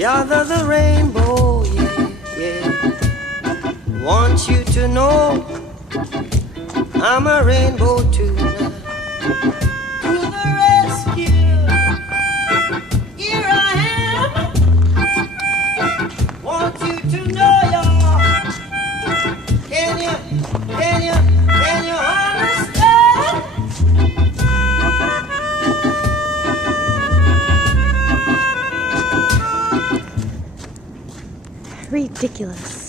You're the rainbow, yeah, yeah. Want you to know I'm a rainbow tonight. To the rescue, here I am. Want you to know, y'all. Can you understand? Ridiculous.